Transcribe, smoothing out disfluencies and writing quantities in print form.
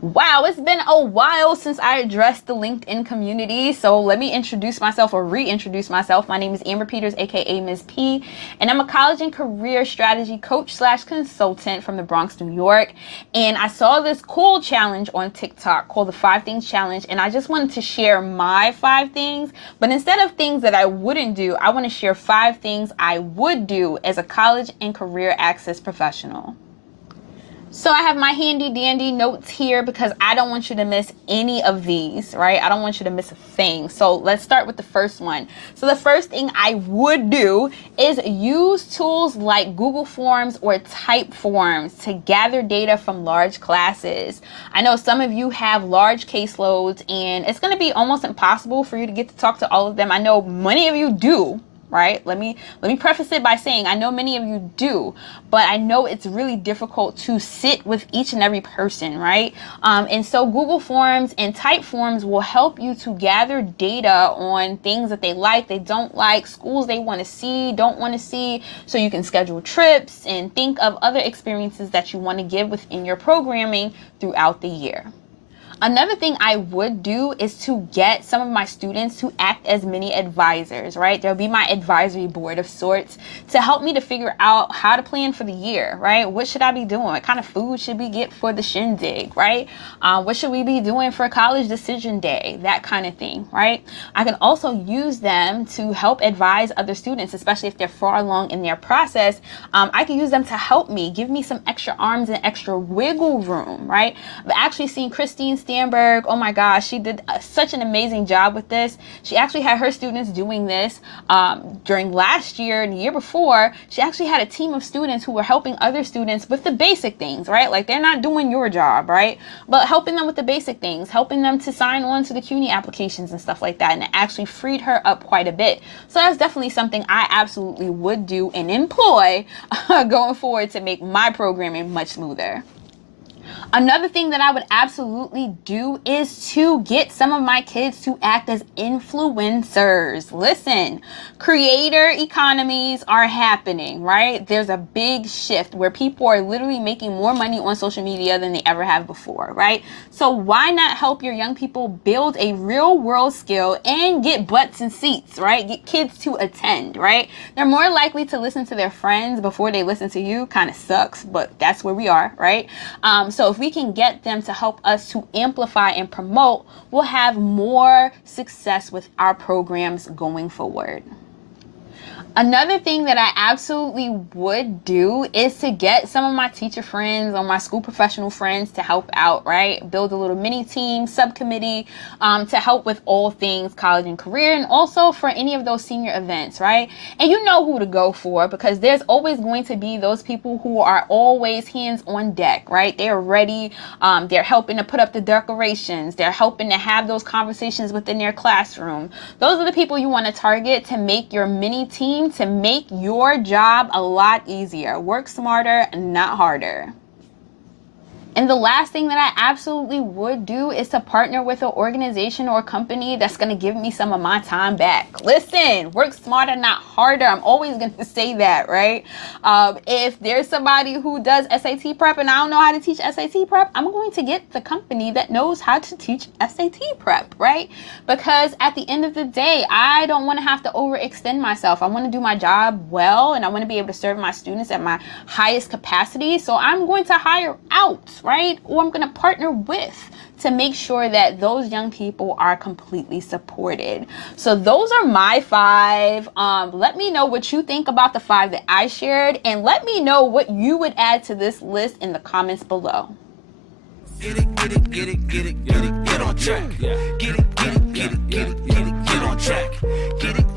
Wow, it's been a while since I addressed the LinkedIn community, so let me introduce myself or reintroduce myself. My name is Amber Peters, A.K.A. Mizz P, and I'm a college and career strategy coach / consultant from the Bronx, New York. And I saw this cool challenge on TikTok called the 5 Things Challenge, and I just wanted to share my 5 things. But instead of things that I wouldn't do, I want to share 5 things I would do as a college and career access professional. So I have my handy dandy notes here because I don't want you to miss any of these, right? I don't want you to miss a thing. So let's start with the first one. So the first thing I would do is use tools like Google Forms or Typeforms to gather data from large classes. I know some of you have large caseloads and it's going to be almost impossible for you to get to talk to all of them. I know many of you do. Right? Let me preface it by saying I know many of you do, but I know it's really difficult to sit with each and every person, right? And so Google Forms and Typeforms will help you to gather data on things that they like, they don't like, schools they want to see, don't want to see, so you can schedule trips and think of other experiences that you want to give within your programming throughout the year. Another thing I would do is to get some of my students to act as mini advisors, right? There'll be my advisory board of sorts to help me to figure out how to plan for the year, right? What should I be doing? What kind of food should we get for the shindig, right? What should we be doing for college decision day? That kind of thing, right? I can also use them to help advise other students, especially if they're far along in their process. I can use them to help me, give me some extra arms and extra wiggle room, right? I've actually seen Christine Stanberg, oh my gosh, she did such an amazing job with this. She actually had her students doing this during last year and the year before. She actually had a team of students who were helping other students with the basic things, right? Like they're not doing your job, right? But helping them with the basic things, helping them to sign on to the CUNY applications and stuff like that. And it actually freed her up quite a bit. So that's definitely something I absolutely would do and employ going forward to make my programming much smoother. Another thing that I would absolutely do is to get some of my kids to act as influencers. Listen, creator economies are happening, right? There's a big shift where people are literally making more money on social media than they ever have before, right? So why not help your young people build a real world skill and get butts and seats, right? Get kids to attend, right? They're more likely to listen to their friends before they listen to you. Kind of sucks, but that's where we are, right? So if we can get them to help us to amplify and promote, we'll have more success with our programs going forward. Another thing that I absolutely would do is to get some of my teacher friends or my school professional friends to help out, right? Build a little mini team, subcommittee to help with all things college and career, and also for any of those senior events, right? And you know who to go for because there's always going to be those people who are always hands on deck, right? They're ready. They're helping to put up the decorations. They're helping to have those conversations within their classroom. Those are the people you want to target to make your mini team, to make your job a lot easier. Work smarter, not harder. And the last thing that I absolutely would do is to partner with an organization or a company that's going to give me some of my time back. Listen, work smarter, not harder. I'm always going to say that, right? If there's somebody who does SAT prep and I don't know how to teach SAT prep, I'm going to get the company that knows how to teach SAT prep, right? Because at the end of the day, I don't want to have to overextend myself. I want to do my job well, and I want to be able to serve my students at my highest capacity. So I'm going to hire out, right? Or I'm going to partner with to make sure that those young people are completely supported. So those are my 5. Let me know what you think about the 5 that I shared, and let me know what you would add to this list in the comments below. Get it, get it, get it, get it, get it, get on track. Get it, get it, get it, get it, get it, get on track. Get it.